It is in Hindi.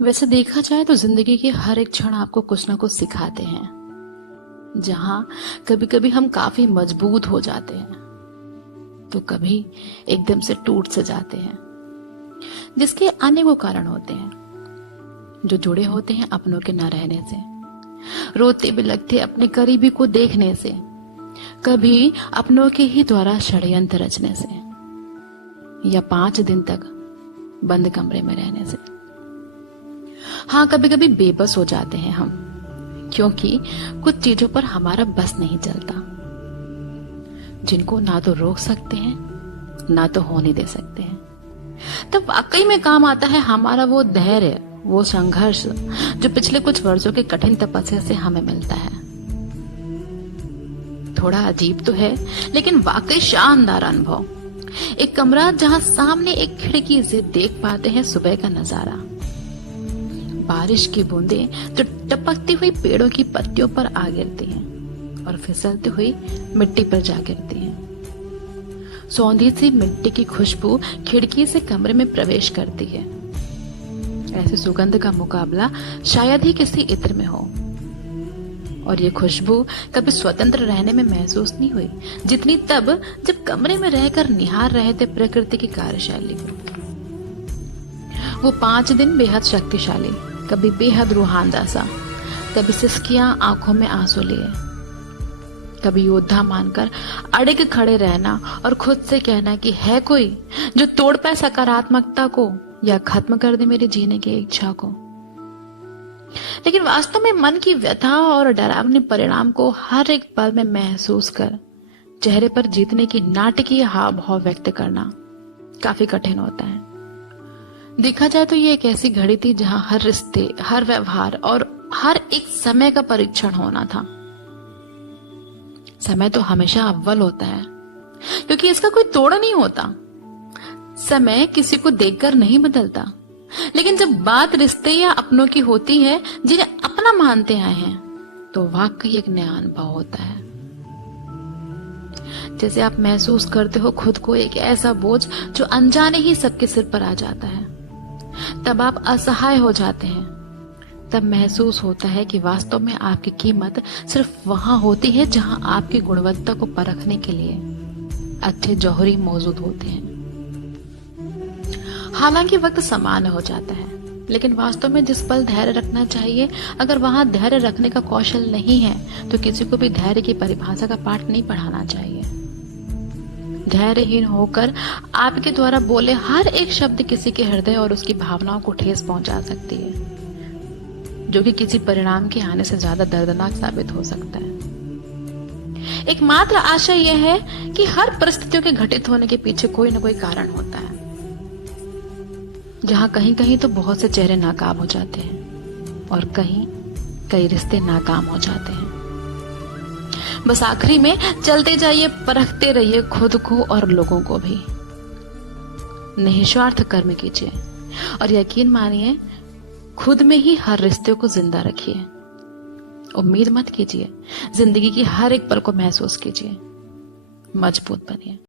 वैसे देखा जाए तो जिंदगी के हर एक क्षण आपको कुछ ना कुछ सिखाते हैं। जहां कभी कभी हम काफी मजबूत हो जाते हैं तो कभी एकदम से टूट से जाते हैं, जिसके अनेकों कारण होते हैं जो जुड़े होते हैं अपनों के न रहने से, रोते भी लगते अपने करीबी को देखने से, कभी अपनों के ही द्वारा षड्यंत्र रचने से, या 5 दिन तक बंद कमरे में रहने से। हाँ, कभी कभी बेबस हो जाते हैं हम, क्योंकि कुछ चीजों पर हमारा बस नहीं चलता, जिनको ना तो रोक सकते हैं ना तो होने दे सकते हैं। तब वाकई में काम आता है हमारा वो धैर्य, वो संघर्ष जो पिछले कुछ वर्षों के कठिन तपस्या से हमें मिलता है। थोड़ा अजीब तो है, लेकिन वाकई शानदार अनुभव। एक कमरा जहां सामने एक खिड़की से देख पाते हैं सुबह का नजारा, बारिश की बूंदें जो टपकती हुई पेड़ों की पत्तियों पर आ गिरती हैं और फिसलती हुई मिट्टी पर जा गिरती हैं। सौंधी सी मिट्टी की खुशबू खिड़की से कमरे में प्रवेश करती है। ऐसी सुगंध का मुकाबला शायद ही किसी इत्र में हो। और ये खुशबू कभी स्वतंत्र रहने में महसूस नहीं हुई जितनी तब जब कमरे में रहकर निहार रहे थे प्रकृति की कार्यशैली को। वो 5 दिन बेहद शक्तिशाली, कभी बेहद रूहानदा सा, कभी सिसकियां आंखों में आंसू लिए, कभी योद्धा मानकर अड़िग खड़े रहना और खुद से कहना कि है कोई जो तोड़ पाए सकारात्मकता को या खत्म कर दे मेरे जीने की इच्छा को। लेकिन वास्तव में मन की व्यथा और डरावनी परिणाम को हर एक पल में महसूस कर चेहरे पर जीतने की नाटकीय हाव भाव व्यक्त करना काफी कठिन होता है। देखा जाए तो ये एक ऐसी घड़ी थी जहां हर रिश्ते, हर व्यवहार और हर एक समय का परीक्षण होना था। समय तो हमेशा अव्वल होता है, क्योंकि इसका कोई तोड़ नहीं होता। समय किसी को देखकर नहीं बदलता, लेकिन जब बात रिश्ते या अपनों की होती है जिन्हें अपना मानते आए हैं, तो वाकई एक नया अनुभव होता है। जैसे आप महसूस करते हो खुद को एक ऐसा बोझ जो अनजाने ही सबके सिर पर आ जाता है। तब आप असहाय हो जाते हैं। तब महसूस होता है कि वास्तव में आपकी कीमत सिर्फ वहां होती है जहां आपकी गुणवत्ता को परखने के लिए अच्छे जौहरी मौजूद होते हैं। हालांकि वक्त समान हो जाता है, लेकिन वास्तव में जिस पल धैर्य रखना चाहिए, अगर वहां धैर्य रखने का कौशल नहीं है तो किसी को भी धैर्य की परिभाषा का पाठ नहीं पढ़ाना चाहिए। धैर्यहीन होकर आपके द्वारा बोले हर एक शब्द किसी के हृदय और उसकी भावनाओं को ठेस पहुंचा सकती है, जो कि किसी परिणाम के आने से ज्यादा दर्दनाक साबित हो सकता है। एकमात्र आशा यह है कि हर परिस्थितियों के घटित होने के पीछे कोई न कोई कारण होता है, जहां कहीं कहीं तो बहुत से चेहरे नाकाम हो जाते हैं और कहीं कई रिश्ते नाकाम हो जाते हैं। बस आखिरी में चलते जाइए, परखते रहिए खुद को और लोगों को भी। निस्वार्थ कर्म कीजिए और यकीन मानिए खुद में ही हर रिश्ते को जिंदा रखिए। उम्मीद मत कीजिए, जिंदगी की हर एक पल को महसूस कीजिए। मजबूत बनिए।